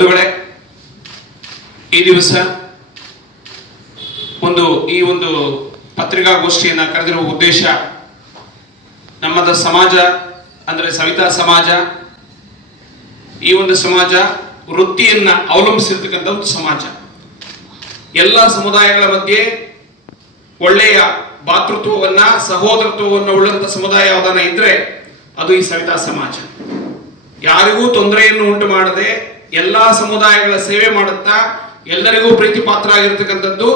ಬಂಧುಗಳೇ, ಈ ದಿವಸ ಈ ಒಂದು ಪತ್ರಿಕಾಗೋಷ್ಠಿಯನ್ನು ಕರೆದಿರುವ ಉದ್ದೇಶ, ನಮ್ಮದ ಸಮಾಜ ಅಂದರೆ ಸವಿತಾ ಸಮಾಜ, ಈ ಒಂದು ಸಮಾಜ ವೃತ್ತಿಯನ್ನ ಅವಲಂಬಿಸಿರ್ತಕ್ಕಂಥ ಒಂದು ಸಮಾಜ. ಎಲ್ಲ ಸಮುದಾಯಗಳ ಮಧ್ಯೆ ಒಳ್ಳೆಯ ಭಾತೃತ್ವವನ್ನ, ಸಹೋದರತ್ವವನ್ನು ಉಳ್ಳಂತ ಸಮುದಾಯ ಯಾವುದನ್ನ ಇದ್ರೆ ಅದು ಈ ಸವಿತಾ ಸಮಾಜ. ಯಾರಿಗೂ ತೊಂದರೆಯನ್ನು ಉಂಟು ಮಾಡದೆ ಎಲ್ಲಾ ಸಮುದಾಯಗಳ ಸೇವೆ ಮಾಡುತ್ತಾ ಎಲ್ಲರಿಗೂ ಪ್ರೀತಿ ಪಾತ್ರ ಆಗಿರ್ತಕ್ಕಂಥದ್ದು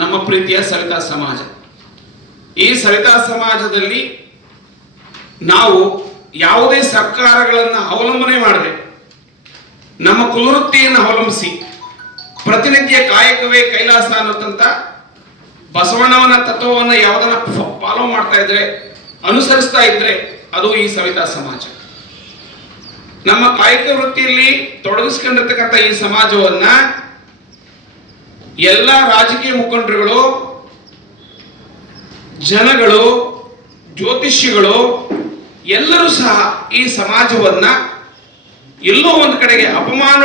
ನಮ್ಮ ಪ್ರೀತಿಯ ಸವಿತಾ ಸಮಾಜ. ಈ ಸವಿತಾ ಸಮಾಜದಲ್ಲಿ ನಾವು ಯಾವುದೇ ಸರ್ಕಾರಗಳನ್ನು ಅವಲಂಬನೆ ಮಾಡದೆ ನಮ್ಮ ಕುಲವೃತ್ತಿಯನ್ನು ಅವಲಂಬಿಸಿ ಪ್ರತಿನಿತ್ಯ ಕಾಯಕವೇ ಕೈಲಾಸ ಅನ್ನೋದಂತ ಬಸವಣ್ಣವನ ತತ್ವವನ್ನು ಯಾವುದನ್ನ ಫಾಲೋ ಮಾಡ್ತಾ ಇದ್ರೆ, ಅನುಸರಿಸ್ತಾ ಇದ್ರೆ ಅದು ಈ ಸವಿತಾ ಸಮಾಜ. ನಮ್ಮ ಕಾಯಕ ವೃತ್ತಿಯಲ್ಲಿ ತೊಡಗಿಸ್ಕೊಂಡಿರ್ತಕ್ಕಂಥ ಈ ಸಮಾಜವನ್ನ ಎಲ್ಲ ರಾಜಕೀಯ ಮುಖಂಡರುಗಳು, ಜನಗಳು, ಜ್ಯೋತಿಷಿಗಳು ಎಲ್ಲರೂ ಸಹ ಈ ಸಮಾಜವನ್ನ ಎಲ್ಲೋ ಒಂದು ಕಡೆಗೆ ಅಪಮಾನ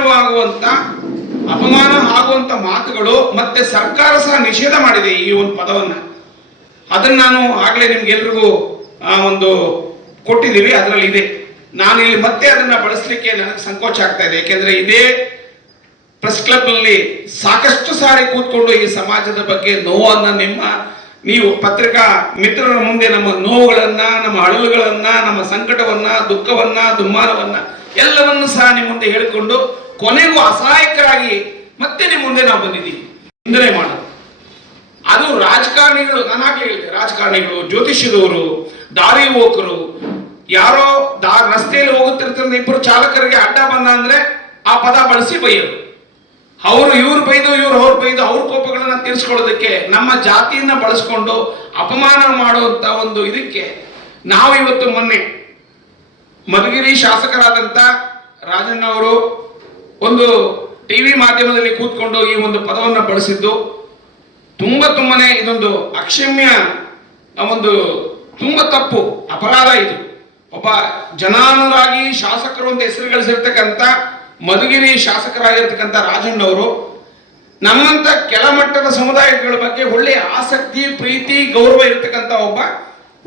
ಆಗುವಂತ ಮಾತುಗಳು, ಮತ್ತೆ ಸರ್ಕಾರ ಸಹ ನಿಷೇಧ ಮಾಡಿದೆ ಈ ಒಂದು ಪದವನ್ನ. ಅದನ್ನ ನಾನು ಆಗ್ಲೇ ನಿಮ್ಗೆಲ್ರಿಗೂ ಒಂದು ಕೊಟ್ಟಿದ್ದೀವಿ, ಅದರಲ್ಲಿ ಇದೆ. ನಾನು ಇಲ್ಲಿ ಮತ್ತೆ ಅದನ್ನ ಬಳಸಲಿಕ್ಕೆ ನನಗೆ ಸಂಕೋಚ ಆಗ್ತಾ ಇದೆ. ಯಾಕೆಂದ್ರೆ ಇದೇ ಪ್ರೆಸ್ ಕ್ಲಬ್ ನಲ್ಲಿ ಸಾಕಷ್ಟು ಸಾರಿ ಕೂತ್ಕೊಂಡು ಈ ಸಮಾಜದ ಬಗ್ಗೆ ನೋವನ್ನ ನೀವು ಪತ್ರಿಕಾ ಮಿತ್ರರ ಮುಂದೆ ನಮ್ಮ ನೋವುಗಳನ್ನ, ನಮ್ಮ ಅಳಲುಗಳನ್ನ, ನಮ್ಮ ಸಂಕಟವನ್ನ, ದುಃಖವನ್ನ, ದುಮ್ಮಾನವನ್ನ ಎಲ್ಲವನ್ನು ಸಹ ನಿಮ್ಮ ಮುಂದೆ ಹೇಳಿಕೊಂಡು ಕೊನೆಗೂ ಅಸಹಾಯಕರಾಗಿ ಮತ್ತೆ ನಿಮ್ಮ ಮುಂದೆ ನಾವು ಬಂದಿದ್ದೀವಿ. ನಿಂದನೆ ಮಾಡೋದು ಅದು ರಾಜಕಾರಣಿಗಳು, ನಾನಾಗ್ಲೇ ಹೇಳಿದೆ, ರಾಜಕಾರಣಿಗಳು, ಜ್ಯೋತಿಷ್ಯದವರು, ದಾರಿ ಹೋಕರು, ಯಾರೋ ರಸ್ತೆಯಲ್ಲಿ ಹೋಗುತ್ತಿರ್ತಾರೆ, ಇಬ್ಬರು ಚಾಲಕರಿಗೆ ಅಡ್ಡ ಬಂದ ಅಂದ್ರೆ ಆ ಪದ ಬಳಸಿ ಬೈಯೋದು. ಇವ್ರು ಬೈದು ಅವ್ರು ಬೈದು ಅವ್ರ ಕೋಪಗಳನ್ನ ತೀರಿಸ್ಕೊಳ್ಳೋದಕ್ಕೆ ನಮ್ಮ ಜಾತಿಯನ್ನ ಬಳಸ್ಕೊಂಡು ಅಪಮಾನ ಮಾಡುವಂತ ಒಂದು ಇದಕ್ಕೆ ನಾವು ಇವತ್ತು ಮೊನ್ನೆ ಮಧುಗಿರಿ ಶಾಸಕರಾದಂತ ರಾಜಣ್ಣ ಅವರು ಒಂದು ಟಿವಿ ಮಾಧ್ಯಮದಲ್ಲಿ ಕೂತ್ಕೊಂಡು ಈ ಒಂದು ಪದವನ್ನು ಬಳಸಿದ್ದು ತುಂಬಾನೇ ಇದೊಂದು ಅಕ್ಷಮ್ಯ, ಒಂದು ತುಂಬಾ ತಪ್ಪು ಅಪರಾಧ. ಇದು ಒಬ್ಬ ಜನಾನುರಾಗಿ ಶಾಸಕರು ಅಂತ ಹೆಸರು ಗಳಿಸಿರ್ತಕ್ಕಂಥ ಮಧುಗಿರಿ ಶಾಸಕರಾಗಿರ್ತಕ್ಕಂಥ ರಾಜಣ್ಣವರು ನಮ್ಮಂತ ಕೆಳಮಟ್ಟದ ಸಮುದಾಯಗಳ ಬಗ್ಗೆ ಒಳ್ಳೆಯ ಆಸಕ್ತಿ, ಪ್ರೀತಿ, ಗೌರವ ಇರ್ತಕ್ಕಂಥ ಒಬ್ಬ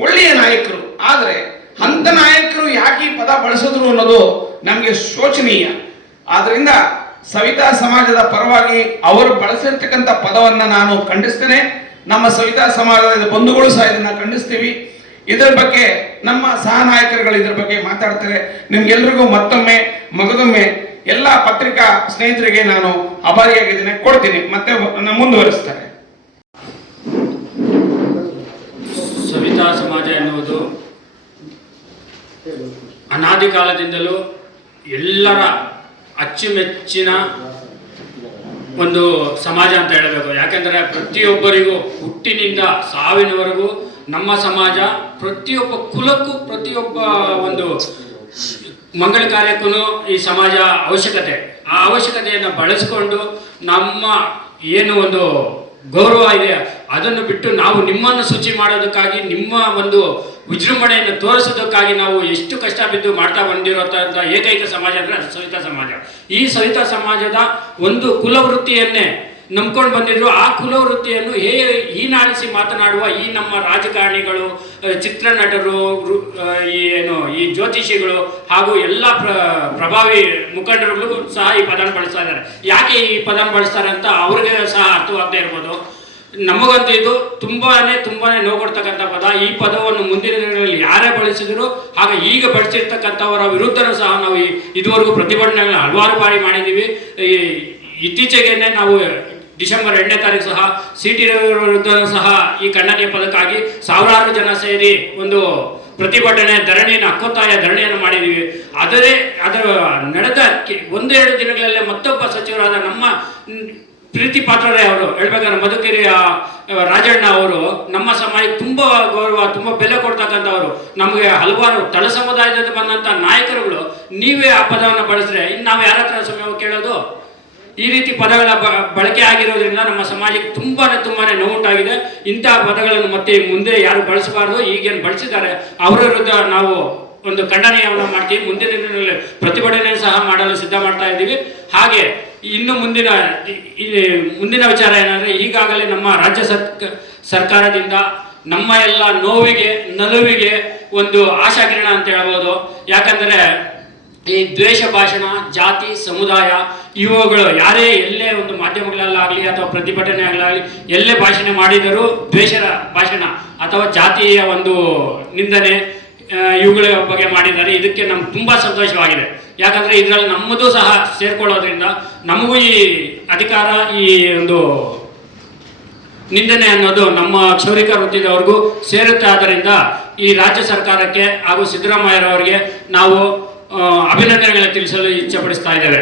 ಒಳ್ಳೆಯ ನಾಯಕರು. ಆದ್ರೆ ಅಂತ ನಾಯಕರು ಯಾಕೆ ಈ ಪದ ಬಳಸಿದ್ರು ಅನ್ನೋದು ನಮಗೆ ಶೋಚನೀಯ. ಆದ್ರಿಂದ ಸವಿತಾ ಸಮಾಜದ ಪರವಾಗಿ ಅವರು ಬಳಸಿರ್ತಕ್ಕಂಥ ಪದವನ್ನ ನಾನು ಖಂಡಿಸ್ತೇನೆ. ನಮ್ಮ ಸವಿತಾ ಸಮಾಜದ ಬಂಧುಗಳು ಸಹ ಇದನ್ನ ಖಂಡಿಸ್ತೀವಿ. ಇದರ ಬಗ್ಗೆ ನಮ್ಮ ಸಹ ನಾಯಕರುಗಳು ಇದರ ಬಗ್ಗೆ ಮಾತಾಡ್ತಾರೆ. ನಿಮ್ಗೆಲ್ರಿಗೂ ಮತ್ತೊಮ್ಮೆ ಮಗದೊಮ್ಮೆ ಎಲ್ಲ ಪತ್ರಿಕಾ ಸ್ನೇಹಿತರಿಗೆ ನಾನು ಆಭಾರಿಯಾಗಿದ್ದೇನೆ. ಕೊಡ್ತೀನಿ, ಮತ್ತೆ ಮುಂದುವರಿಸ್ತಾರೆ. ಸವಿತಾ ಸಮಾಜ ಎನ್ನುವುದು ಅನಾದಿ ಕಾಲದಿಂದಲೂ ಎಲ್ಲರ ಅಚ್ಚುಮೆಚ್ಚಿನ ಒಂದು ಸಮಾಜ ಅಂತ ಹೇಳಬೇಕು. ಯಾಕೆಂದರೆ ಪ್ರತಿಯೊಬ್ಬರಿಗೂ ಹುಟ್ಟಿನಿಂದ ಸಾವಿನವರೆಗೂ ನಮ್ಮ ಸಮಾಜ ಪ್ರತಿಯೊಬ್ಬ ಕುಲಕ್ಕೂ, ಪ್ರತಿಯೊಬ್ಬ ಒಂದು ಮಂಗಳ ಕಾರ್ಯಕ್ಕೂ ಈ ಸಮಾಜ ಅವಶ್ಯಕತೆ. ಆ ಅವಶ್ಯಕತೆಯನ್ನು ಬಳಸಿಕೊಂಡು ನಮ್ಮ ಏನು ಒಂದು ಗೌರವ ಇದೆ ಅದನ್ನು ಬಿಟ್ಟು ನಾವು ನಿಮ್ಮನ್ನು ಶುಚಿ ಮಾಡೋದಕ್ಕಾಗಿ, ನಿಮ್ಮ ಒಂದು ವಿಜೃಂಭಣೆಯನ್ನು ತೋರಿಸೋದಕ್ಕಾಗಿ ನಾವು ಎಷ್ಟು ಕಷ್ಟ ಬಿದ್ದು ಮಾಡ್ತಾ ಬಂದಿರೋಂಥ ಏಕೈಕ ಸಮಾಜ ಅಂದರೆ ಅದು ಸವಿತಾ ಸಮಾಜ. ಈ ಸವಿತಾ ಸಮಾಜದ ಒಂದು ಕುಲವೃತ್ತಿಯನ್ನೇ ನಂಬ್ಕೊಂಡು ಬಂದಿದ್ರು. ಆ ಕುಲವೃತ್ತಿಯನ್ನು ಹೀನಾಳಿಸಿ ಮಾತನಾಡುವ ಈ ನಮ್ಮ ರಾಜಕಾರಣಿಗಳು, ಚಿತ್ರನಟರು, ಈ ಜ್ಯೋತಿಷಿಗಳು ಹಾಗೂ ಎಲ್ಲ ಪ್ರಭಾವಿ ಮುಖಂಡರುಗಳು ಸಹ ಈ ಪದನ ಬಳಸ್ತಾ ಇದ್ದಾರೆ. ಯಾಕೆ ಈ ಪದನ ಬಳಸ್ತಾರೆ ಅಂತ ಅವ್ರಿಗೆ ಸಹ ಅರ್ಥವಾಗದೇ ಇರ್ಬೋದು. ನಮಗಂತೂ ಇದು ತುಂಬಾನೇ ನೋವು ಕೊಡ್ತಕ್ಕಂಥ ಪದ. ಈ ಪದವನ್ನು ಮುಂದಿನ ದಿನಗಳಲ್ಲಿ ಯಾರೇ ಬಳಸಿದ್ರು, ಹಾಗೆ ಈಗ ಬಳಸಿರ್ತಕ್ಕಂಥವರ ವಿರುದ್ಧನೂ ಸಹ ನಾವು ಇದುವರೆಗೂ ಪ್ರತಿಭಟನೆಗಳನ್ನ ಹಲವಾರು ಬಾರಿ ಮಾಡಿದ್ದೀವಿ. ಇತ್ತೀಚೆಗೆ ನಾವು ಡಿಸೆಂಬರ್ 2ನೇ ತಾರೀಕು ಸಹ CT ವಿರುದ್ಧ ಸಹ ಈ ಖಂಡನೀಯ ಪದಕ್ಕಾಗಿ ಸಾವಿರಾರು ಜನ ಸೇರಿ ಒಂದು ಪ್ರತಿಭಟನೆ, ಹಕ್ಕೊತ್ತಾಯ ಧರಣಿಯನ್ನು ಮಾಡಿದ್ದೀವಿ. ಅದರ ನಡೆದ 1-2 ದಿನಗಳಲ್ಲೇ ಮತ್ತೊಬ್ಬ ಸಚಿವರಾದ ನಮ್ಮ ಪ್ರೀತಿ ಪಾತ್ರರೇ ಅವರು ಹೇಳ್ಬೇಕಾದ್ರೆ ಮಧುಗಿರಿಯ ರಾಜಣ್ಣ ಅವರು ನಮ್ಮ ಸಮಾಜಕ್ಕೆ ತುಂಬ ಗೌರವ, ತುಂಬ ಬೆಲೆ ಕೊಡ್ತಕ್ಕಂಥವ್ರು. ನಮಗೆ ಹಲವಾರು ತಳ ಸಮುದಾಯದಿಂದ ಬಂದಂಥ ನಾಯಕರುಗಳು ನೀವೇ ಆ ಪದವನ್ನು ಬಳಸಿದ್ರೆ ಇನ್ನು ನಾವು ಯಾರ ಹತ್ರ ಸಮಯ ಕೇಳೋದು? ಈ ರೀತಿ ಪದಗಳ ಬಳಕೆ ಆಗಿರೋದ್ರಿಂದ ನಮ್ಮ ಸಮಾಜಕ್ಕೆ ತುಂಬಾನೇ ನೋವುಂಟಾಗಿದೆ. ಇಂತಹ ಪದಗಳನ್ನು ಮತ್ತೆ ಮುಂದೆ ಯಾರು ಬಳಸಬಾರ್ದು. ಈಗೇನು ಬಳಸಿದ್ದಾರೆ ಅವರ ವಿರುದ್ಧ ನಾವು ಒಂದು ಖಂಡನೀಯವನ್ನು ಮಾಡ್ತೀವಿ. ಮುಂದಿನ ದಿನಗಳಲ್ಲಿ ಪ್ರತಿಭಟನೆ ಸಹ ಮಾಡಲು ಸಿದ್ಧ ಮಾಡ್ತಾ ಇದ್ದೀವಿ. ಹಾಗೆ ಇನ್ನು ಮುಂದಿನ ವಿಚಾರ ಏನಂದರೆ, ಈಗಾಗಲೇ ನಮ್ಮ ರಾಜ್ಯ ಸರ್ಕಾರದಿಂದ ನಮ್ಮ ಎಲ್ಲ ನೋವಿಗೆ ನಲುವಿಗೆ ಒಂದು ಆಶಾಕಿರಣ ಅಂತ ಹೇಳ್ಬೋದು. ಯಾಕಂದರೆ ಈ ದ್ವೇಷ ಭಾಷಣ, ಜಾತಿ, ಸಮುದಾಯ ಇವುಗಳು ಯಾರೇ ಎಲ್ಲೇ ಒಂದು ಮಾಧ್ಯಮಗಳಲ್ಲಾಗಲಿ ಅಥವಾ ಪ್ರತಿಭಟನೆ ಆಗಲಿ ಎಲ್ಲೇ ಭಾಷಣ ಮಾಡಿದರೂ ದ್ವೇಷದ ಭಾಷಣ ಅಥವಾ ಜಾತಿಯ ಒಂದು ನಿಂದನೆ ಇವುಗಳ ಬಗ್ಗೆ ಮಾಡಿದ್ದಾರೆ. ಇದಕ್ಕೆ ನಮ್ಗೆ ತುಂಬ ಸಂತೋಷವಾಗಿದೆ. ಯಾಕಂದರೆ ಇದರಲ್ಲಿ ನಮ್ಮದು ಸಹ ಸೇರ್ಕೊಳ್ಳೋದ್ರಿಂದ ನಮಗೂ ಈ ಅಧಿಕಾರ, ಈ ಒಂದು ನಿಂದನೆ ಅನ್ನೋದು ನಮ್ಮ ಕ್ಷೌರಿಕ ವೃತ್ತಿದವ್ರಿಗೂ ಸೇರುತ್ತೆ. ಆದ್ದರಿಂದ ಈ ರಾಜ್ಯ ಸರ್ಕಾರಕ್ಕೆ ಹಾಗೂ ಸಿದ್ದರಾಮಯ್ಯರವರಿಗೆ ನಾವು ಅಭಿನಂದನೆಗಳನ್ನು ತಿಳಿಸಲು ಇಚ್ಛೆಪಡಿಸ್ತಾ ಇದ್ದೇವೆ.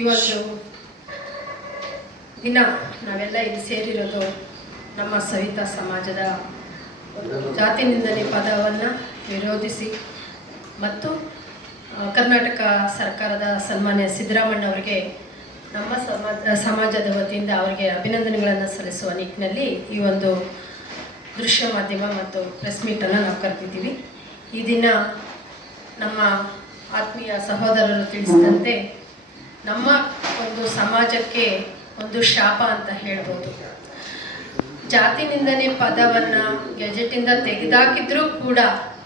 ಇವತ್ತು ದಿನ ನಾವೆಲ್ಲ ಇಲ್ಲಿ ಸೇರಿರೋದು ನಮ್ಮ ಸವಿತಾ ಸಮಾಜದ ಜಾತಿ ನಿಂದನೆ ಪದವನ್ನು ವಿರೋಧಿಸಿ ಮತ್ತು ಕರ್ನಾಟಕ ಸರ್ಕಾರದ ಸನ್ಮಾನ್ಯ ಸಿದ್ದರಾಮಯ್ಯ ಅವರಿಗೆ ನಮ್ಮ ಸಮಾಜದ ವತಿಯಿಂದ ಅವರಿಗೆ ಅಭಿನಂದನೆಗಳನ್ನು ಸಲ್ಲಿಸುವ ನಿಟ್ಟಿನಲ್ಲಿ ಈ ಒಂದು ದೃಶ್ಯ ಮಾಧ್ಯಮ ಮತ್ತು ಪ್ರೆಸ್ ಮೀಟನ್ನು ನಾವು ಕರೆದಿದ್ದೀವಿ. ಈ ದಿನ ನಮ್ಮ ಆತ್ಮೀಯ ಸಹೋದರರು ತಿಳಿಸಿದಂತೆ ನಮ್ಮ ಒಂದು ಸಮಾಜಕ್ಕೆ ಒಂದು ಶಾಪ ಅಂತ ಹೇಳ್ಬೋದು. ಜಾತಿ ನಿಂದನೆ ಪದವನ್ನು ಗೆಜೆಟಿಂದ ತೆಗೆದಾಕಿದ್ರೂ ಕೂಡ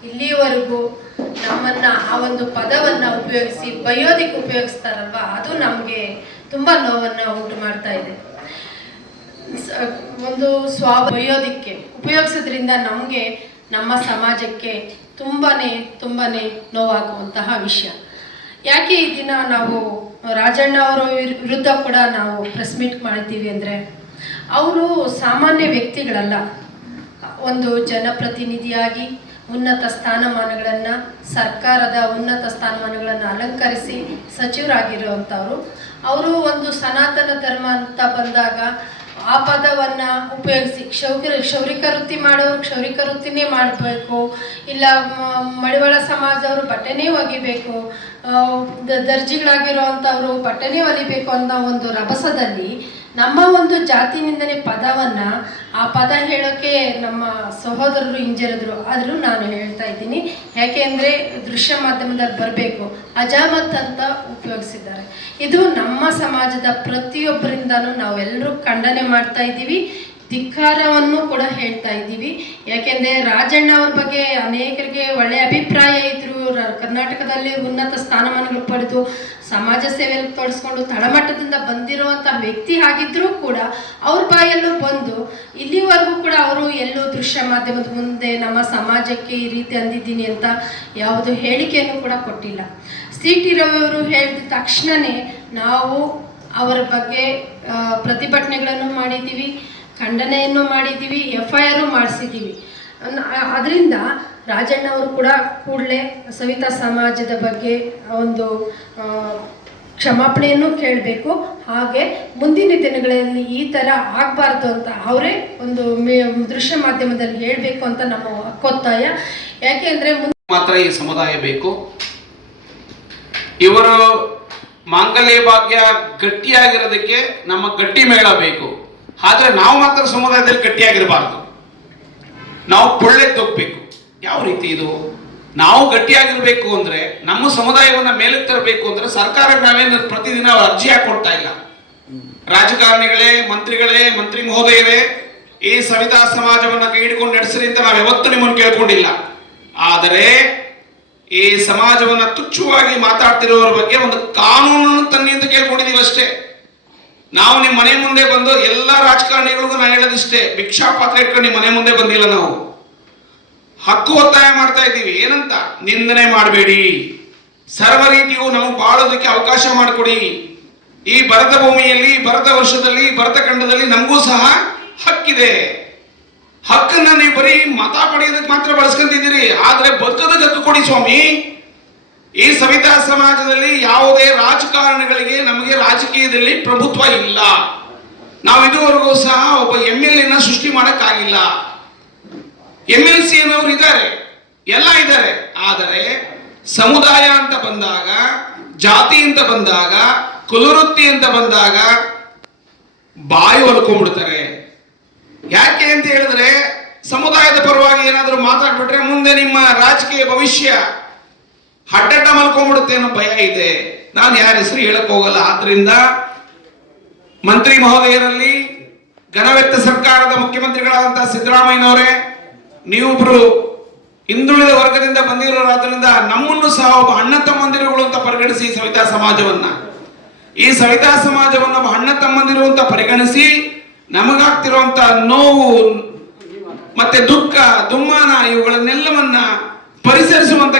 ಇಲ್ಲಿಯವರೆಗೂ ನಮ್ಮನ್ನು ಆ ಒಂದು ಪದವನ್ನು ಉಪಯೋಗಿಸಿ ಬೈಯೋದಿಕ್ಕೆ ಉಪಯೋಗಿಸ್ತಾರಲ್ವ, ಅದು ನಮಗೆ ತುಂಬ ನೋವನ್ನು ಉಂಟು ಮಾಡ್ತಾ ಇದೆ. ಒಂದು ಬೈಯೋದಿಕ್ಕೆ ಉಪಯೋಗಿಸೋದ್ರಿಂದ ನಮಗೆ ನಮ್ಮ ಸಮಾಜಕ್ಕೆ ತುಂಬಾ ನೋವಾಗುವಂತಹ ವಿಷಯ. ಯಾಕೆ ಈ ದಿನ ನಾವು ರಾಜಣ್ಣ ಅವರ ವಿರುದ್ಧ ಕೂಡ ನಾವು ಪ್ರೆಸ್ ಮೀಟ್ ಮಾಡಿದ್ದೀವಿ ಅಂದರೆ, ಅವರು ಸಾಮಾನ್ಯ ವ್ಯಕ್ತಿಗಳಲ್ಲ. ಒಂದು ಜನಪ್ರತಿನಿಧಿಯಾಗಿ ಉನ್ನತ ಸ್ಥಾನಮಾನಗಳನ್ನು, ಸರ್ಕಾರದ ಉನ್ನತ ಸ್ಥಾನಮಾನಗಳನ್ನು ಅಲಂಕರಿಸಿ ಸಚಿವರಾಗಿರುವಂಥವ್ರು. ಅವರು ಒಂದು ಸನಾತನ ಧರ್ಮ ಅಂತ ಬಂದಾಗ ಆ ಪದವನ್ನು ಉಪಯೋಗಿಸಿ ಕ್ಷೌರಿಕ ವೃತ್ತಿ ಮಾಡೋರು ಕ್ಷೌರಿಕ ವೃತ್ತಿನೇ ಮಾಡಬೇಕು, ಇಲ್ಲ ಮಡಿವಾಳ ಸಮಾಜದವರು ಬಟ್ಟೆನೇ ಒಗಿಬೇಕು, ದರ್ಜಿಗಳಾಗಿರೋವಂಥವ್ರು ಬಟ್ಟೆನೇ ಹೊಲಿಬೇಕು ಅನ್ನೋ ಒಂದು ರಭಸದಲ್ಲಿ ನಮ್ಮ ಒಂದು ಜಾತಿ ನಿಂದನೆ ಪದವನ್ನು, ಆ ಪದ ಹೇಳೋಕ್ಕೆ ನಮ್ಮ ಸಹೋದರರು ಹಿಂಜರಿದ್ರು. ಆದರೂ ನಾನು ಹೇಳ್ತಾ ಇದ್ದೀನಿ, ಯಾಕೆ ಅಂದರೆ ದೃಶ್ಯ ಮಾಧ್ಯಮದಲ್ಲಿ ಬರಬೇಕು, ಅಜಾಮತ್ ಅಂತ ಉಪಯೋಗಿಸಿದ್ದಾರೆ. ಇದು ನಮ್ಮ ಸಮಾಜದ ಪ್ರತಿಯೊಬ್ಬರಿಂದನೂ ನಾವೆಲ್ಲರೂ ಖಂಡನೆ ಮಾಡ್ತಾ ಇದ್ದೀವಿ, ಧಿಕ್ಕಾರವನ್ನು ಕೂಡ ಹೇಳ್ತಾ ಇದ್ದೀವಿ. ಯಾಕೆಂದರೆ ರಾಜಣ್ಣ ಅವ್ರ ಬಗ್ಗೆ ಅನೇಕರಿಗೆ ಒಳ್ಳೆಯ ಅಭಿಪ್ರಾಯ ಇದ್ದರು. ಕರ್ನಾಟಕದಲ್ಲಿ ಉನ್ನತ ಸ್ಥಾನಮಾನಗಳು ಪಡೆದು ಸಮಾಜ ಸೇವೆಯಲ್ಲಿ ತೊಡಸ್ಕೊಂಡು ತಳಮಟ್ಟದಿಂದ ಬಂದಿರುವಂಥ ವ್ಯಕ್ತಿ ಆಗಿದ್ದರೂ ಕೂಡ ಅವ್ರ ಬಾಯಲ್ಲೂ ಬಂದು ಇಲ್ಲಿವರೆಗೂ ಕೂಡ ಅವರು ಎಲ್ಲೂ ದೃಶ್ಯ ಮಾಧ್ಯಮದ ಮುಂದೆ ನಮ್ಮ ಸಮಾಜಕ್ಕೆ ಈ ರೀತಿ ಅಂದಿದ್ದೀನಿ ಅಂತ ಯಾವುದು ಹೇಳಿಕೆಯನ್ನು ಕೂಡ ಕೊಟ್ಟಿಲ್ಲ. ಸಿ.ಟಿ. ರವಿಯವರು ಹೇಳಿದ ತಕ್ಷಣವೇ ನಾವು ಅವರ ಬಗ್ಗೆ ಪ್ರತಿಭಟನೆಗಳನ್ನು ಮಾಡಿದ್ದೀವಿ, ಖಂಡನೆಯನ್ನು ಮಾಡಿದ್ದೀವಿ, FIR ಮಾಡಿಸಿದ್ದೀವಿ. ಅದರಿಂದ ರಾಜಣ್ಣ ಅವರು ಕೂಡ ಕೂಡಲೇ ಸವಿತಾ ಸಮಾಜದ ಬಗ್ಗೆ ಒಂದು ಕ್ಷಮಾಪಣೆಯನ್ನು ಕೇಳಬೇಕು. ಹಾಗೆ ಮುಂದಿನ ದಿನಗಳಲ್ಲಿ ಈ ಥರ ಆಗಬಾರ್ದು ಅಂತ ಅವರೇ ಒಂದು ದೃಶ್ಯ ಮಾಧ್ಯಮದಲ್ಲಿ ಹೇಳಬೇಕು ಅಂತ ನಮ್ಮ ಹಕ್ಕೊತ್ತಾಯ. ಯಾಕೆ ಅಂದರೆ ಮಾತ್ರ ಈ ಸಮುದಾಯ ಬೇಕು. ಇವರು ಮಾಂಗಲ್ಯ ಭಾಗ್ಯ ಗಟ್ಟಿಯಾಗಿರೋದಕ್ಕೆ ನಮ್ಮ ಗಟ್ಟಿ ಮೇಳ ಬೇಕು. ಆದರೆ ನಾವು ಮಾತ್ರ ಸಮುದಾಯದಲ್ಲಿ ಗಟ್ಟಿಯಾಗಿರಬಾರ್ದು, ನಾವು ಪೊಳ್ಳೆದ್ದೋಗ್ಬೇಕು. ಯಾವ ರೀತಿ ಇದು? ನಾವು ಗಟ್ಟಿಯಾಗಿರ್ಬೇಕು ಅಂದ್ರೆ, ನಮ್ಮ ಸಮುದಾಯವನ್ನ ಮೇಲಕ್ಕೆ ತರಬೇಕು ಅಂದ್ರೆ ಸರ್ಕಾರಕ್ಕೆ ನಾವೇನು ಪ್ರತಿದಿನ ಅರ್ಜಿ ಹಾಕೊಡ್ತಾ ಇಲ್ಲ. ರಾಜಕಾರಣಿಗಳೇ, ಮಂತ್ರಿ ಮಹೋದಯರೇ, ಈ ಸವಿತಾ ಸಮಾಜವನ್ನ ಕೈ ಹಿಡ್ಕೊಂಡು ನಡೆಸ್ರಿ ಅಂತ ನಾವು ಯಾವತ್ತೂ ನಿಮ್ಮನ್ನು ಕೇಳ್ಕೊಂಡಿಲ್ಲ. ಆದರೆ ಈ ಸಮಾಜವನ್ನ ತುಚ್ಛವಾಗಿ ಮಾತಾಡ್ತಿರೋರ ಬಗ್ಗೆ ಒಂದು ಕಾನೂನನ್ನು ತನ್ನಿ ಅಂತ ಕೇಳ್ಕೊಂಡಿದೀವಿ ಅಷ್ಟೇ. ನಾವು ನಿಮ್ಮ ಮನೆ ಮುಂದೆ ಬಂದು ಎಲ್ಲ ರಾಜಕಾರಣಿಗಳಿಗೂ ನಾನು ಹೇಳೋದಿಷ್ಟೇ, ಭಿಕ್ಷಾ ಪಾತ್ರ ಇಟ್ಕೊಂಡು ನಿಮ್ಮ ಮನೆ ಮುಂದೆ ಬಂದಿಲ್ಲ. ನಾವು ಹಕ್ಕು ಒತ್ತಾಯ ಮಾಡ್ತಾ ಇದ್ದೀವಿ. ಏನಂತ? ನಿಂದನೆ ಮಾಡಬೇಡಿ, ಸರ್ವ ರೀತಿಯೂ ನಮಗೆ ಬಾಳೋದಕ್ಕೆ ಅವಕಾಶ ಮಾಡಿಕೊಡಿ. ಈ ಭರತ ಭೂಮಿಯಲ್ಲಿ, ಭರತ ವರ್ಷದಲ್ಲಿ, ಭರತ ಖಂಡದಲ್ಲಿ ನಮಗೂ ಸಹ ಹಕ್ಕಿದೆ. ಹಕ್ಕನ್ನ ನೀವು ಬರೀ ಮತ ಪಡೆಯೋದಕ್ಕೆ ಮಾತ್ರ ಬಳಸ್ಕೊಂತಿದ್ದೀರಿ, ಆದ್ರೆ ಬದುಕೋದಕ್ಕೆ ಹಕ್ಕು ಕೊಡಿ ಸ್ವಾಮಿ. ಈ ಸವಿತಾ ಸಮಾಜದಲ್ಲಿ ಯಾವುದೇ ರಾಜಕಾರಣಿಗಳಿಗೆ ನಮಗೆ ರಾಜಕೀಯದಲ್ಲಿ ಪ್ರಭುತ್ವ ಇಲ್ಲ. ನಾವು ಇದುವರೆಗೂ ಸಹ ಒಬ್ಬ MLA ಸೃಷ್ಟಿ ಮಾಡಕ್ಕಾಗಿಲ್ಲ. MLC ಅನ್ನೋರು ಇದ್ದಾರೆ, ಎಲ್ಲ ಇದ್ದಾರೆ. ಆದರೆ ಸಮುದಾಯ ಅಂತ ಬಂದಾಗ, ಜಾತಿ ಅಂತ ಬಂದಾಗ, ಕುಲವೃತ್ತಿ ಅಂತ ಬಂದಾಗ ಬಾಯಿ ಹೊಲ್ಕೊಂಡ್ಬಿಡ್ತಾರೆ. ಯಾಕೆ ಅಂತ ಹೇಳಿದ್ರೆ ಸಮುದಾಯದ ಪರವಾಗಿ ಏನಾದರೂ ಮಾತಾಡ್ಬಿಟ್ರೆ ಮುಂದೆ ನಿಮ್ಮ ರಾಜಕೀಯ ಭವಿಷ್ಯ ಹಡ್ಡಡ್ಡ ಮಲ್ಕೊಂಡ್ಬಿಡುತ್ತೆ ಅನ್ನೋ ಭಯ ಇದೆ. ನಾನು ಯಾರ ಹೆಸರು ಹೇಳಕ್ ಹೋಗಲ್ಲ. ಆದ್ರಿಂದ ಮಂತ್ರಿ ಮಹೋದಯರಲ್ಲಿ ಘನವೆತ್ತ ಸರ್ಕಾರದ ಮುಖ್ಯಮಂತ್ರಿಗಳಾದಂತಹ ಸಿದ್ದರಾಮಯ್ಯನವರೇ, ನೀವೊಬ್ರು ಹಿಂದುಳಿದ ವರ್ಗದಿಂದ ಬಂದಿರೋರಾದ್ರಿಂದ ನಮ್ಮನ್ನು ಸಹ ಒಬ್ಬ ಅಣ್ಣ ತಮ್ಮಂದಿರುಗಳು ಅಂತ ಪರಿಗಣಿಸಿ ಈ ಸವಿತಾ ಸಮಾಜವನ್ನ ಒಬ್ಬ ಅಣ್ಣ ತಮ್ಮಂದಿರು ಅಂತ ಪರಿಗಣಿಸಿ ನಮಗಾಗ್ತಿರುವಂತ ನೋವು ಮತ್ತೆ ದುಃಖ ದುಮ್ಮಾನ ಇವುಗಳನ್ನೆಲ್ಲವನ್ನ ಪರಿಹರಿಸುವಂತ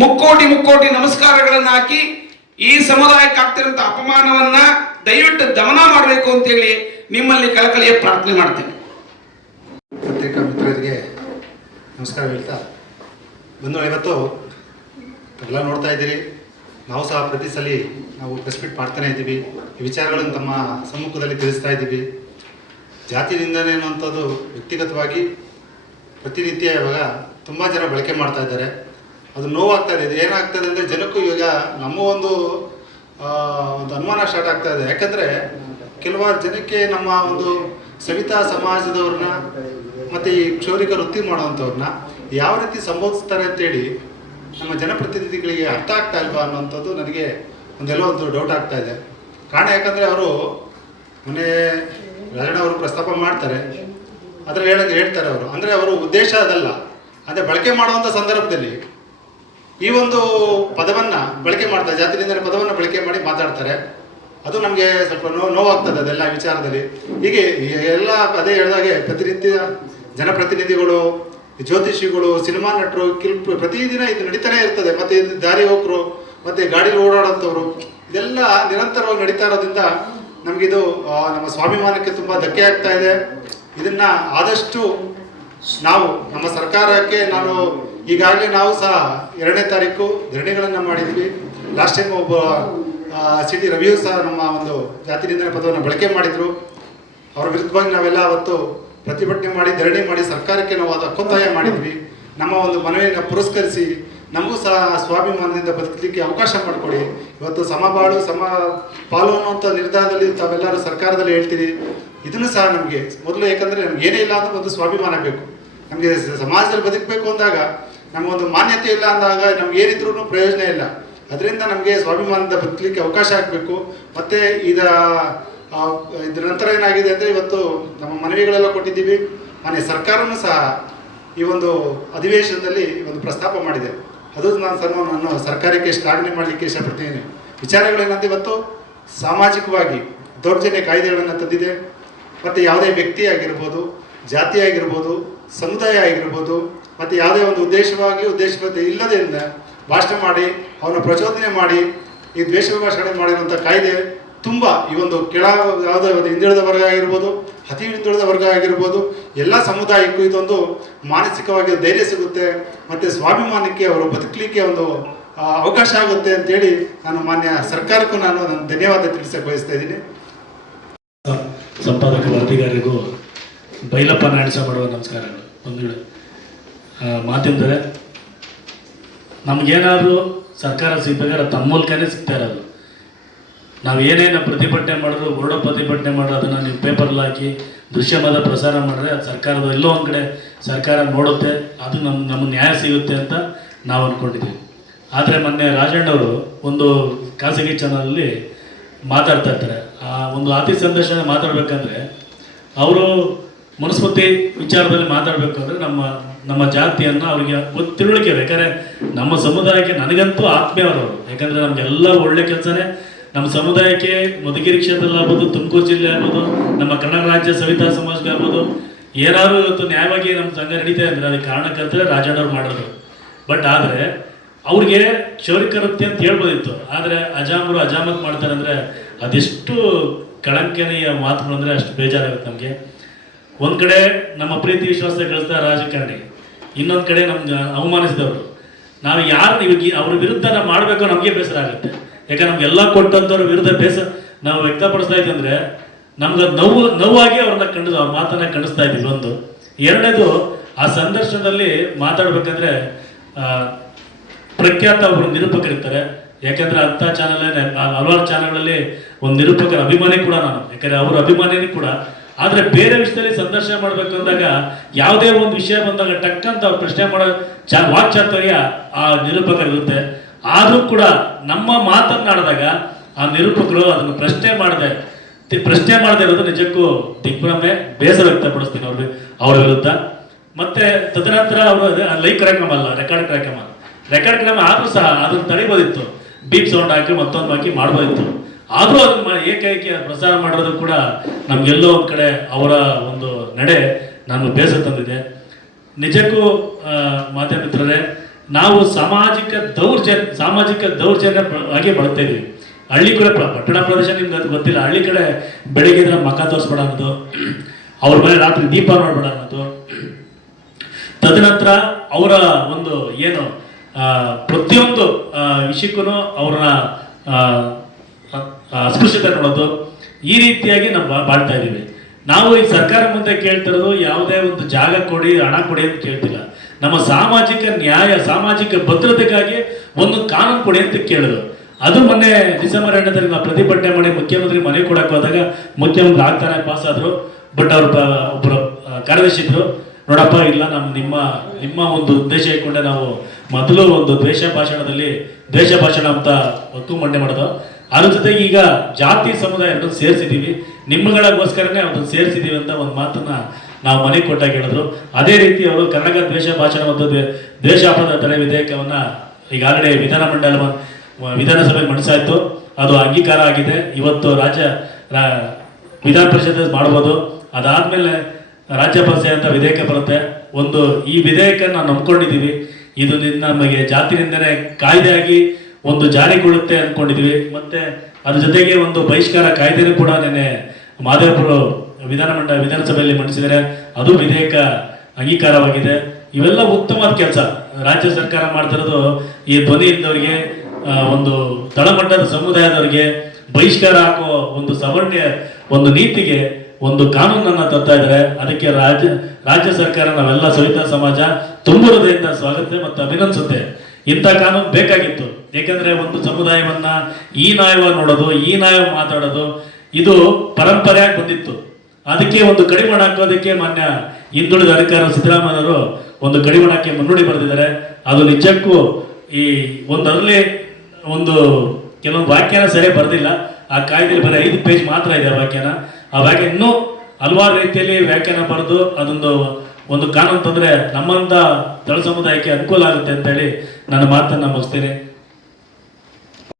ಮುಕ್ಕೋಟಿ ನಮಸ್ಕಾರಗಳನ್ನ ಹಾಕಿ ಈ ಸಮುದಾಯಕ್ಕೆ ಆಗ್ತಿರುವಂತ ಅಪಮಾನವನ್ನ ದಯವಿಟ್ಟು ದಮನ ಮಾಡಬೇಕು ಅಂತ ಹೇಳಿ ನಿಮ್ಮಲ್ಲಿ ಕಳಕಳಿಯ ಪ್ರಾರ್ಥನೆ ಮಾಡ್ತೇನೆ. ಪತ್ರಿಕಾ ಮಿತ್ರರಿಗೆ ನಮಸ್ಕಾರ ಹೇಳ್ತಾ ಬಂದು ಇವತ್ತು ಎಲ್ಲ ನೋಡ್ತಾ ಇದ್ದೀರಿ. ನಾವು ಸಹ ಪ್ರತಿ ಸಲ ನಾವು ಪ್ರೆಸ್ ಮೀಟ್ ಮಾಡ್ತಾನೆ ಇದ್ದೀವಿ. ಈ ವಿಚಾರಗಳನ್ನು ತಮ್ಮ ಸಮ್ಮುಖದಲ್ಲಿ ತಿಳಿಸ್ತಾ ಇದ್ದೀವಿ. ಜಾತಿ ನಿಂದನೆ ಅನ್ನುವಂಥದ್ದು ವ್ಯಕ್ತಿಗತವಾಗಿ ಪ್ರತಿನಿತ್ಯ ಇವಾಗ ತುಂಬ ಜನ ಬಳಕೆ ಮಾಡ್ತಾ ಇದ್ದಾರೆ. ಅದು ನೋವಾಗ್ತಾ ಇದೆ. ಏನಾಗ್ತದೆ ಅಂದರೆ ಜನಕ್ಕೂ ಇವಾಗ ನಮ್ಮ ಒಂದು ಅನುಮಾನ ಸ್ಟಾರ್ಟ್ ಆಗ್ತಾ ಇದೆ. ಯಾಕಂದರೆ ಕೆಲವಾರು ಜನಕ್ಕೆ ನಮ್ಮ ಒಂದು ಸವಿತಾ ಸಮಾಜದವ್ರನ್ನ ಮತ್ತು ಈ ಕ್ಷೌರಿಕ ವೃತ್ತಿ ಮಾಡುವಂಥವ್ರನ್ನ ಯಾವ ರೀತಿ ಸಂಬೋಧಿಸ್ತಾರೆ ಅಂತೇಳಿ ನಮ್ಮ ಜನಪ್ರತಿನಿಧಿಗಳಿಗೆ ಅರ್ಥ ಆಗ್ತಾ ಇಲ್ವಾ ಅನ್ನೋಂಥದ್ದು ನನಗೆ ಒಂದು ಡೌಟ್ ಆಗ್ತಾ ಇದೆ. ಕಾರಣ ಯಾಕಂದರೆ ಅವರು ಮೊನ್ನೆ ರಾಜಣ್ಣ ಅವರು ಪ್ರಸ್ತಾಪ ಮಾಡ್ತಾರೆ, ಅದರಲ್ಲಿ ಹೇಳ್ತಾರೆ ಅವರು, ಅಂದರೆ ಅವರು ಉದ್ದೇಶ ಅದಲ್ಲ, ಅಂದರೆ ಬಳಕೆ ಮಾಡುವಂಥ ಸಂದರ್ಭದಲ್ಲಿ ಈ ಒಂದು ಪದವನ್ನು ಬಳಕೆ ಮಾಡ್ತಾರೆ, ಜಾತಿ ನಿಂದನೆ ಪದವನ್ನು ಬಳಕೆ ಮಾಡಿ ಮಾತಾಡ್ತಾರೆ. ಅದು ನಮಗೆ ಸ್ವಲ್ಪ ನೋವಾಗ್ತದೆ ಅದೆಲ್ಲ ವಿಚಾರದಲ್ಲಿ. ಹೀಗೆ ಎಲ್ಲ ಅದೇ ಹೇಳಿದಾಗೆ ಪ್ರತಿನಿತ್ಯ ಜನಪ್ರತಿನಿಧಿಗಳು, ಜ್ಯೋತಿಷಿಗಳು, ಸಿನಿಮಾ ನಟರು ಪ್ರತಿದಿನ ಇದು ನಡೀತಾನೆ ಇರ್ತದೆ. ಮತ್ತು ದಾರಿ ಹೋಕರು ಮತ್ತು ಗಾಡೀಲಿ ಓಡಾಡೋಂಥವ್ರು ಇದೆಲ್ಲ ನಿರಂತರವಾಗಿ ನಡೀತಾ ಇರೋದ್ರಿಂದ ನಮಗಿದು ನಮ್ಮ ಸ್ವಾಭಿಮಾನಕ್ಕೆ ತುಂಬ ಧಕ್ಕೆ ಆಗ್ತಾ ಇದೆ. ಇದನ್ನು ಆದಷ್ಟು ನಾವು ನಮ್ಮ ಸರ್ಕಾರಕ್ಕೆ ಈಗಾಗಲೇ ನಾವು ಸಹ 2ನೇ ತಾರೀಕು ಧರಣಿಗಳನ್ನು ಮಾಡಿದ್ವಿ. ಲಾಸ್ಟ್ ಟೈಮ್ ಒಬ್ಬ ಸಿಟಿ ರವಿಯು ಸಹ ನಮ್ಮ ಒಂದು ಜಾತಿ ನಿಂದನೆ ಪದವನ್ನು ಬಳಕೆ ಮಾಡಿದರು. ಅವರ ವಿರುದ್ಧವಾಗಿ ನಾವೆಲ್ಲ ಅವತ್ತು ಪ್ರತಿಭಟನೆ ಮಾಡಿ ಧರಣಿ ಮಾಡಿ ಸರ್ಕಾರಕ್ಕೆ ನಾವು ಅದು ಹಕ್ಕೊತ್ತಾಯ ಮಾಡಿದ್ವಿ. ನಮ್ಮ ಒಂದು ಮನವಿಯನ್ನು ಪುರಸ್ಕರಿಸಿ ನಮಗೂ ಸಹ ಸ್ವಾಭಿಮಾನದಿಂದ ಬದುಕಲಿಕ್ಕೆ ಅವಕಾಶ ಮಾಡಿಕೊಡಿ. ಇವತ್ತು ಸಮಬಾಳು ಪಾಲು ಅನ್ನುವಂಥ ನಿರ್ಧಾರದಲ್ಲಿ ತಾವೆಲ್ಲರೂ ಸರ್ಕಾರದಲ್ಲಿ ಹೇಳ್ತೀರಿ. ಇದನ್ನು ಸಹ ನಮಗೆ ಮೊದಲು, ಯಾಕಂದರೆ ನಮ್ಗೆ ಏನೇ ಇಲ್ಲ ಅಂದ್ರೆ ಒಂದು ಸ್ವಾಭಿಮಾನ ಬೇಕು. ನಮಗೆ ಸಮಾಜದಲ್ಲಿ ಬದುಕಬೇಕು ಅಂದಾಗ ನಮಗೊಂದು ಮಾನ್ಯತೆ ಇಲ್ಲ ಅಂದಾಗ ನಮ್ಗೆ ಏನಿದ್ರೂ ಪ್ರಯೋಜನ ಇಲ್ಲ. ಅದರಿಂದ ನಮಗೆ ಸ್ವಾಭಿಮಾನದಿಂದ ಬದುಕಲಿಕ್ಕೆ ಅವಕಾಶ ಆಗಬೇಕು. ಮತ್ತು ಇದರ ನಂತರ ಏನಾಗಿದೆ ಅಂದರೆ ಇವತ್ತು ನಮ್ಮ ಮನವಿಗಳೆಲ್ಲ ಕೊಟ್ಟಿದ್ದೀವಿ. ಮಾನ್ಯ ಸರ್ಕಾರನೂ ಸಹ ಈ ಒಂದು ಅಧಿವೇಶನದಲ್ಲಿ ಒಂದು ಪ್ರಸ್ತಾಪ ಮಾಡಿದೆ. ಅದು ನಾನು ಸರ್ಕಾರಕ್ಕೆ ಶ್ಲಾಘನೆ ಮಾಡಲಿಕ್ಕೆ ಇಷ್ಟಪಡ್ತೀನಿ. ವಿಚಾರಗಳೇನಂದ್ರೆ ಇವತ್ತು ಸಾಮಾಜಿಕವಾಗಿ ದೌರ್ಜನ್ಯ ಕಾಯ್ದೆಗಳನ್ನು ತಂದಿದೆ. ಮತ್ತು ಯಾವುದೇ ವ್ಯಕ್ತಿ ಆಗಿರ್ಬೋದು, ಜಾತಿ ಆಗಿರ್ಬೋದು, ಸಮುದಾಯ ಆಗಿರ್ಬೋದು, ಮತ್ತು ಯಾವುದೇ ಒಂದು ಉದ್ದೇಶವಾದ ಇಲ್ಲದೆಯಿಂದ ಭಾಷಣ ಮಾಡಿ ಅವನ ಪ್ರಚೋದನೆ ಮಾಡಿ ಈ ದ್ವೇಷ ಭಾಷಣೆ ಮಾಡಿರುವಂಥ ಕಾಯ್ದೆ ತುಂಬ ಈ ಒಂದು ಯಾವುದೇ ಒಂದು ಹಿಂದುಳಿದ ವರ್ಗ ಆಗಿರ್ಬೋದು, ಅತಿ ಹಿಂದುಳಿದ ವರ್ಗ ಆಗಿರ್ಬೋದು, ಎಲ್ಲ ಸಮುದಾಯಕ್ಕೂ ಇದೊಂದು ಮಾನಸಿಕವಾಗಿ ಧೈರ್ಯ ಸಿಗುತ್ತೆ ಮತ್ತು ಸ್ವಾಭಿಮಾನಕ್ಕೆ ಅವರು ಬದುಕಲಿಕ್ಕೆ ಒಂದು ಅವಕಾಶ ಆಗುತ್ತೆ ಅಂತೇಳಿ ನಾನು ಮಾನ್ಯ ಸರ್ಕಾರಕ್ಕೂ ನಾನು ಧನ್ಯವಾದ ತಿಳಿಸಕ್ಕೆ ಬಯಸ್ತಾ ಇದ್ದೀನಿ. ಸಂಪಾದಕ ವರದಿಗಾರರಿಗೂ ಬೈಲಪ್ಪ ನಾಡಿಸ ಮಾಡುವ ನಮಸ್ಕಾರಗಳು. ಒಂದು ಮಾಧ್ಯಮದವರೇ, ನಮಗೇನಾದರೂ ಸರ್ಕಾರ ಸಿಗ್ಬೇಕಾದ್ರೆ ತಮ್ಮ ಮೂಲಕನೇ ಸಿಗ್ತಾ ಇರೋದು. ನಾವು ಏನೇನು ಪ್ರತಿಭಟನೆ ಮಾಡಿದ್ರು, ಬೋರ್ಡೋ ಪ್ರತಿಭಟನೆ ಮಾಡಿದ್ರು, ಅದನ್ನು ನೀವು ಪೇಪರಲ್ಲಿ ಹಾಕಿ ದೃಶ್ಯಮಾದ ಪ್ರಸಾರ ಮಾಡಿದ್ರೆ ಅದು ಸರ್ಕಾರದ ಎಲ್ಲೋ ಒಂದು ಕಡೆ ಸರ್ಕಾರ ನೋಡುತ್ತೆ, ಅದು ನಮಗೆ ನ್ಯಾಯ ಸಿಗುತ್ತೆ ಅಂತ ನಾವು ಅಂದ್ಕೊಂಡಿದ್ದೀವಿ. ಆದರೆ ಮೊನ್ನೆ ರಾಜಣ್ಣವರು ಒಂದು ಖಾಸಗಿ ಚಾನಲಲ್ಲಿ ಮಾತಾಡ್ತಾ ಇರ್ತಾರೆ. ಆ ಒಂದು ಅತಿ ಸಂದರ್ಶನ ಮಾತಾಡಬೇಕಂದ್ರೆ ಅವರು ಮನುಸ್ಮೃತಿ ವಿಚಾರದಲ್ಲಿ ಮಾತಾಡಬೇಕಂದ್ರೆ ನಮ್ಮ ಜಾತಿಯನ್ನು ಅವರಿಗೆ ತಿಳುವಳಿಕೆ. ಯಾಕಂದರೆ ನಮ್ಮ ಸಮುದಾಯಕ್ಕೆ ನನಗಂತೂ ಆತ್ಮೀಯರವರು. ಯಾಕಂದರೆ ನಮಗೆಲ್ಲ ಒಳ್ಳೆ ಕೆಲಸನೇ ನಮ್ಮ ಸಮುದಾಯಕ್ಕೆ ಮಧುಗಿರಿ ಕ್ಷೇತ್ರದಲ್ಲಿ ಆಗ್ಬೋದು, ತುಮಕೂರು ಜಿಲ್ಲೆ ಆಗ್ಬೋದು, ನಮ್ಮ ಕನ್ನಡ ರಾಜ್ಯ ಸವಿತಾ ಸಮಾಜಕ್ಕೆ ಆಗ್ಬೋದು, ಏನಾದ್ರು ಇವತ್ತು ನ್ಯಾಯವಾಗಿ ನಮ್ಮ ಸಂಘ ನಡೀತಾ ಅಂದರೆ ಅದಕ್ಕೆ ಕಾರಣಕ್ಕಂತಲೇ ರಾಜಣ್ಣವ್ರು ಮಾಡೋದು. ಬಟ್ ಆದರೆ ಅವ್ರಿಗೆ ಕ್ಷೌರಿಕ ವೃತ್ತಿ ಅಂತ ಹೇಳ್ಬೋದಿತ್ತು. ಆದರೆ ಅಜಾಮತ್ ಮಾಡ್ತಾರೆ ಅಂದರೆ ಅದೆಷ್ಟು ಕಳಂಕನೀಯ ಮಾತುಗಳು ಅಂದರೆ ಅಷ್ಟು ಬೇಜಾರಾಗುತ್ತೆ ನಮಗೆ. ಒಂದು ಕಡೆ ನಮ್ಮ ಪ್ರೀತಿ ವಿಶ್ವಾಸ ಗಳಿಸಿದ ರಾಜಕಾರಣಿ, ಇನ್ನೊಂದು ಕಡೆ ನಮ್ಗೆ ಅವಮಾನಿಸಿದವರು. ನಾವು ಯಾರು ಇವಾಗ ಅವ್ರ ವಿರುದ್ಧ ನಾವು ಮಾಡಬೇಕು ನಮಗೆ ಬೇಸರ ಆಗುತ್ತೆ. ಯಾಕಂದ್ರೆ ನಮಗೆಲ್ಲ ಕೊಟ್ಟಂಥವ್ರ ವಿರುದ್ಧ ನಾವು ವ್ಯಕ್ತಪಡಿಸ್ತಾ ಇದ್ದೀವಿ ಅಂದರೆ ನಮ್ಗೆ ನೋವಾಗಿ ಅವ್ರನ್ನ ಅವ್ರ ಮಾತನ್ನ ಖಂಡಿಸ್ತಾ ಇದ್ದೀವಿ. ಒಂದು ಎರಡನೇದು, ಆ ಸಂದರ್ಶನದಲ್ಲಿ ಮಾತಾಡ್ಬೇಕಂದ್ರೆ ಪ್ರಖ್ಯಾತ ಒಬ್ಬರು ನಿರೂಪಕರಿರ್ತಾರೆ. ಯಾಕಂದ್ರೆ ಅಂಥ ಚಾನಲ್ ಹಲವಾರು ಚಾನಲ್ಗಳಲ್ಲಿ ಒಂದು ನಿರೂಪಕರ ಅಭಿಮಾನಿ ಕೂಡ ನಾನು. ಯಾಕಂದರೆ ಅವ್ರ ಅಭಿಮಾನಿನೂ ಕೂಡ ಆದರೆ ಬೇರೆ ವಿಷಯದಲ್ಲಿ ಸಂದರ್ಶನ ಮಾಡಬೇಕು ಅಂದಾಗ ಯಾವುದೇ ಒಂದು ವಿಷಯ ಬಂದಾಗ ಟಕ್ ಅಂತ ಅವ್ರು ಪ್ರಶ್ನೆ ಮಾಡೋ ವಾಕ್ಚಾತುರ್ಯ ಆ ನಿರೂಪಕರಿರುತ್ತೆ. ಆದರೂ ಕೂಡ ನಮ್ಮ ಮಾತನ್ನಾಡಿದಾಗ ಆ ನಿರೂಪಕರು ಅದನ್ನು ಪ್ರಶ್ನೆ ಮಾಡದೆ ಇರೋದು ನಿಜಕ್ಕೂ ದಿಗ್ಭ್ರಮೆ, ಬೇಸರ ವ್ಯಕ್ತಪಡಿಸ್ತೀನಿ ಅವ್ರ ವಿರುದ್ಧ. ಮತ್ತೆ ತದನಂತರ ಅವರು ಲೈವ್ ಕಾರ್ಯಕ್ರಮ ಅಲ್ಲ, ರೆಕಾರ್ಡ್ ಕಾರ್ಯಕ್ರಮ ಆದರೂ ಸಹ ಅದನ್ನು ತಡಿಬೋದಿತ್ತು, ಬೀಪ್ ಸೌಂಡ್ ಹಾಕಿ ಮತ್ತೊಂದು ಹಾಕಿ ಮಾಡ್ಬೋದಿತ್ತು. ಆದರೂ ಅದನ್ನ ಏಕೈಕೆ ಪ್ರಸಾರ ಮಾಡೋದು ಕೂಡ ನಮ್ಗೆಲ್ಲೋ ಒಂದು ಕಡೆ ಅವರ ಒಂದು ನಡೆ ನಾನು ಬೇಸರ ತಂದಿದೆ. ನಿಜಕ್ಕೂ ಮಾಧ್ಯಮ ಮಿತ್ರರೇ, ನಾವು ಸಾಮಾಜಿಕ ದೌರ್ಜನ್ಯ ಆಗಿ ಬಳಸ್ತಾ ಇದೀವಿ. ಹಳ್ಳಿ ಕಡೆ, ಪಟ್ಟಣ ಪ್ರದೇಶ ನಿಮ್ಗೆ ಅದು ಗೊತ್ತಿಲ್ಲ, ಹಳ್ಳಿ ಕಡೆ ಬೆಳಿಗ್ಗೆ ಮಖ ತೋರಿಸ್ಬೇಡ ಅನ್ನೋದು, ಅವ್ರ ಮೇಲೆ ರಾತ್ರಿ ದೀಪ ನೋಡ್ಬೇಡ ಅನ್ನೋದು, ತದನಂತರ ಅವರ ಒಂದು ಏನು ಪ್ರತಿಯೊಂದು ವಿಷಯಕ್ಕೂ ಅವ್ರನ್ನ ಅಸ್ಪೃಶ್ಯತೆ ನೋಡೋದು, ಈ ರೀತಿಯಾಗಿ ನಾವು ಬಾಳ್ತಾ ಇದ್ದೀವಿ. ನಾವು ಈ ಸರ್ಕಾರ ಮುಂದೆ ಕೇಳ್ತಿರೋದು ಯಾವುದೇ ಒಂದು ಜಾಗ ಕೊಡಿ, ಹಣ ಕೊಡಿ ಅಂತ ಕೇಳ್ತಿಲ್ಲ. ನಮ್ಮ ಸಾಮಾಜಿಕ ನ್ಯಾಯ, ಸಾಮಾಜಿಕ ಭದ್ರತೆಗಾಗಿ ಒಂದು ಕಾನೂನು ಕೊಡಿ ಅಂತ ಕೇಳಿದ್ರು. ಅದು ಮೊನ್ನೆ ಡಿಸೆಂಬರ್ 8ನೇ ತಾರೀಕು ನಾವು ಪ್ರತಿಭಟನೆ ಮಾಡಿ ಮುಖ್ಯಮಂತ್ರಿ ಮನೆ ಕೊಡಕ್ಕೆ ಹೋದಾಗ ಮುಖ್ಯಮಂತ್ರಿ ಆಗ್ತಾನೆ ಪಾಸ್ ಆದ್ರು. ಬಟ್ ಅವ್ರ ಒಬ್ಬರು ಕಾರ್ಯದರ್ಶಿ ಇದ್ರು, ನೋಡಪ್ಪ ಇಲ್ಲ ನಿಮ್ಮ ಒಂದು ಉದ್ದೇಶ ಇಟ್ಕೊಂಡೆ ನಾವು ಮೊದಲು ಒಂದು ದ್ವೇಷ ಭಾಷಣ ಅಂತ ಒತ್ತು ಮಂಡನೆ ಮಾಡೋದು. ಅದ್ರ ಜೊತೆಗೆ ಈಗ ಜಾತಿ ಸಮುದಾಯ ಎರಡನ್ನು ಸೇರಿಸಿದ್ದೀವಿ, ನಿಮ್ಮಗಳಿಗೋಸ್ಕರನೇ ಅದನ್ನು ಸೇರಿಸಿದ್ದೀವಿ ಅಂತ ಒಂದು ಮಾತನ್ನ ನಾವು ಮನೆಗೆ ಕೊಟ್ಟಾಗ ಹೇಳಿದ್ರು. ಅದೇ ರೀತಿ ಅವರು ಕರ್ನಾಟಕ ದ್ವೇಷ ಭಾಷಣ ಮತ್ತು ದ್ವೇಷಾಪದ ತಡೆ ವಿಧೇಯಕವನ್ನ ಈಗಾಗಲೇ ವಿಧಾನಸಭೆ ಮಂಡಿಸಾಯಿತು, ಅದು ಅಂಗೀಕಾರ ಆಗಿದೆ. ಇವತ್ತು ವಿಧಾನ ಪರಿಷತ್ ಮಾಡ್ಬೋದು. ಅದಾದ್ಮೇಲೆ ರಾಜ್ಯಪಾಲ ಅಂತ ವಿಧೇಯಕ ಬರುತ್ತೆ. ಈ ವಿಧೇಯಕ ನಾವು ನಂಬ್ಕೊಂಡಿದ್ದೀವಿ, ಇದು ನಮಗೆ ಜಾತಿ ನಿಂದನೆ ಕಾಯ್ದೆಯಾಗಿ ಒಂದು ಜಾರಿಗೊಳ್ಳುತ್ತೆ ಅಂದ್ಕೊಂಡಿದ್ವಿ. ಮತ್ತೆ ಅದ್ರ ಜೊತೆಗೆ ಒಂದು ಬಹಿಷ್ಕಾರ ಕಾಯ್ದೆನೂ ಕೂಡ ನೆನ್ನೆ ಮಾದೇವಪುರ ವಿಧಾನಸಭೆಯಲ್ಲಿ ಮಂಡಿಸಿದರೆ ಅದು ವಿಧೇಯಕ ಅಂಗೀಕಾರವಾಗಿದೆ. ಇವೆಲ್ಲ ಉತ್ತಮವಾದ ಕೆಲಸ ರಾಜ್ಯ ಸರ್ಕಾರ ಮಾಡ್ತಿರೋದು. ಈ ಧ್ವನಿ ಇದ್ದವರಿಗೆ, ಒಂದು ತಳಮಟ್ಟದ ಸಮುದಾಯದವರಿಗೆ ಬಹಿಷ್ಕಾರ ಹಾಕೋ ಒಂದು ಸವರ್ಣ ಒಂದು ನೀತಿಗೆ ಒಂದು ಕಾನೂನನ್ನ ತರ್ತಾ ಇದ್ದಾರೆ. ಅದಕ್ಕೆ ರಾಜ್ಯ ಸರ್ಕಾರ, ನಾವೆಲ್ಲ ಸವಿತಾ ಸಮಾಜ ತುಂಬ ಹೃದಯದಿಂದ ಸ್ವಾಗತ ಮತ್ತು ಅಭಿನಂದಿಸುತ್ತೆ. ಇಂಥ ಕಾನೂನು ಬೇಕಾಗಿತ್ತು. ಯಾಕಂದ್ರೆ ಒಂದು ಸಮುದಾಯವನ್ನ ಈ ನ್ಯಾಯವಾಗಿ ನೋಡೋದು, ಈ ನ್ಯಾಯ ಮಾತಾಡೋದು, ಇದು ಪರಂಪರೆಯಾಗಿ ಬಂದಿತ್ತು. ಅದಕ್ಕೆ ಒಂದು ಕಡಿವಾಣ ಹಾಕೋದಕ್ಕೆ ಮಾನ್ಯ ಹಿಂದುಳಿದ ಅಧಿಕಾರ ಸಿದ್ದರಾಮಯ್ಯವರು ಒಂದು ಕಡಿವಾಣಕ್ಕೆ ಮುನ್ನುಡಿ ಬರೆದಿದ್ದಾರೆ. ಅದು ನಿಜಕ್ಕೂ ಈ ಅದರಲ್ಲಿ ಒಂದು ಕೆಲವೊಂದು ವ್ಯಾಖ್ಯಾನ ಸರಿ ಬರೆದಿಲ್ಲ. ಆ ಕಾಯ್ದೆಯಲ್ಲಿ ಬರೀ 5 ಪೇಜ್ ಮಾತ್ರ ಇದೆ ವ್ಯಾಖ್ಯಾನ. ಆ ವ್ಯಾಖ್ಯಾನ ಇನ್ನೂ ಹಲವಾರು ರೀತಿಯಲ್ಲಿ ವ್ಯಾಖ್ಯಾನ ಬರೆದು ಒಂದು ಕಾನೂನು ತಂದ್ರೆ ನಮ್ಮಂತ ತಳ ಸಮುದಾಯಕ್ಕೆ ಅನುಕೂಲ ಆಗುತ್ತೆ ಅಂತ ಹೇಳಿ ನನ್ನ ಮಾತನ್ನ ಮುಗಿಸ್ತೇನೆ.